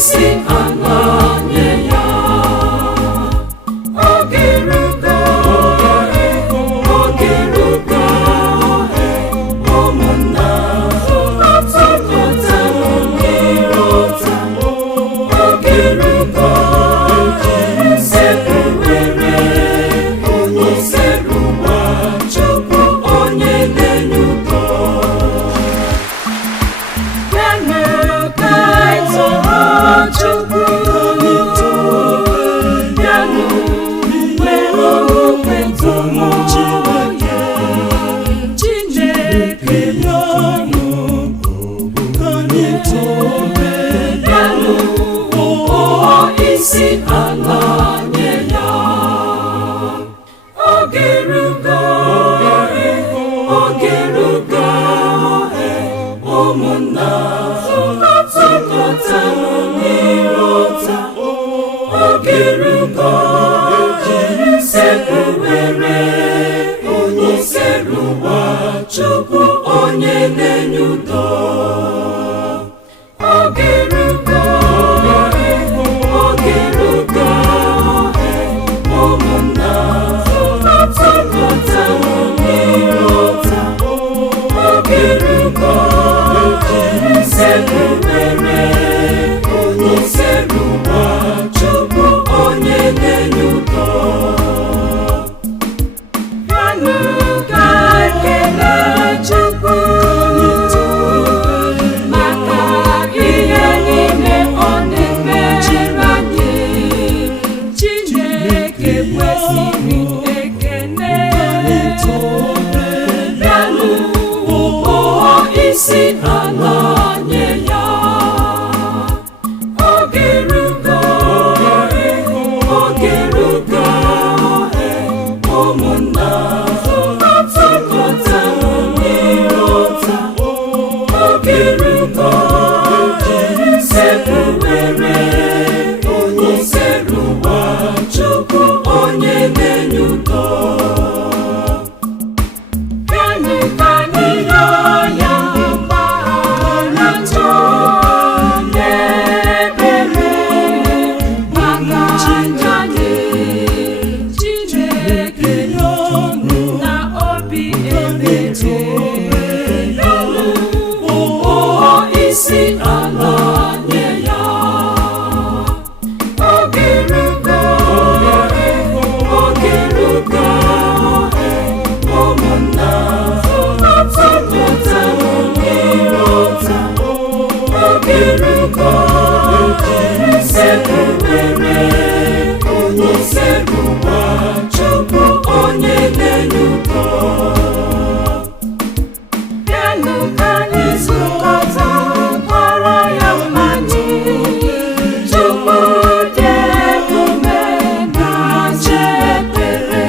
isi ala nye ya. Oge erugo, oge erugo, ụmụnna tụkọta n'irota. Oge erugo, sekpụwere onye sere ụwa, Chukwu onye na-enye udo. Bịanụ ka anyị too Chukwu, bịanụ were okwukwe too ya. Chineke bịanụ ka anyị too, bịanụ kpọọ isi ala nye ya. Oge erugo, oge erugo, ụmụnna tụkọta n'irota. Oge erugo, sekpụwere onye sere ụwa, Chukwu onye na-enye udo. Oge erugo, oge erugo, ụmụnna tụkọta n'irota. Oge erugo, sekpụwere onye sere ụwa, Chukwu onye na-enye udo. Bịanụ ka anyị kelee Chukwu maka ihe niile ọ na-emere anyị. Chineke kwesịrị ekele. Bịanụ kpọọ isi ala nye ya. Oge erugo, oge erugo, ụmụnna tụkọta n'irota. Oge erugo, sekpụwere onye sere ụwa, Chukwu onye na-enye udo. Bịanụ ka anyị rịọ ya mgbaghara njọ n'ebere maka njọ anyị. Chineke n'ọnụ na obi ebere, bịanụ kpọọ isi ala nye ya. Oge erugo, oge erugo, ụmụnna tụkọta n'irota. Oge erugo, sekpụwere onye sere ụwa, Chukwu onye na-enye udo. Bịanụ ka anyị zukọta gbara ya mmanya. Chukwu dị ebube na-acha ekpere.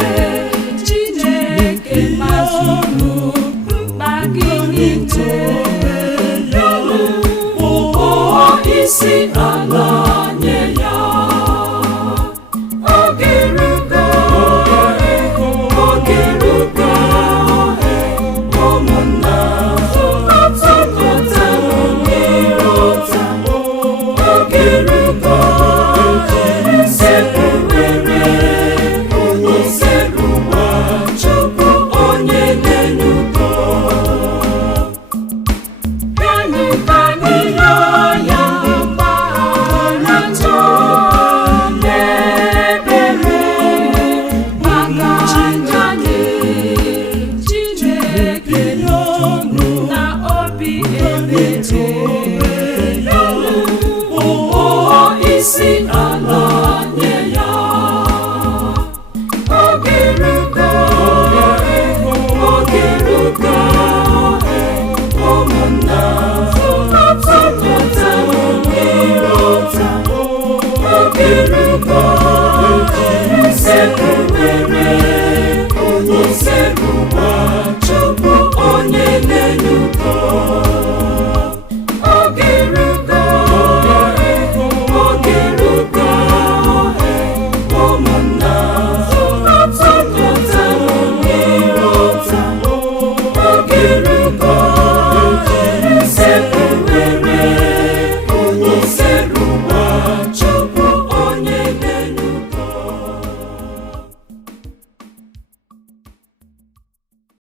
Chineke mazuru mkpa gị niile. Bịanụ kpọọ isi ala nye ya. Oge erugo, oge erugo, ụmụnna tụkọta n'irota. Oge erugo, sekpụwere onye sere ụwa, Chukwu onye na-enye udo. Bịanụ ka anyị rịọ ya mgbaghara njọ n'ebere maka njọ anyị. Chineke n'ọnụ na obi ebere, bịanụ kpọọ isi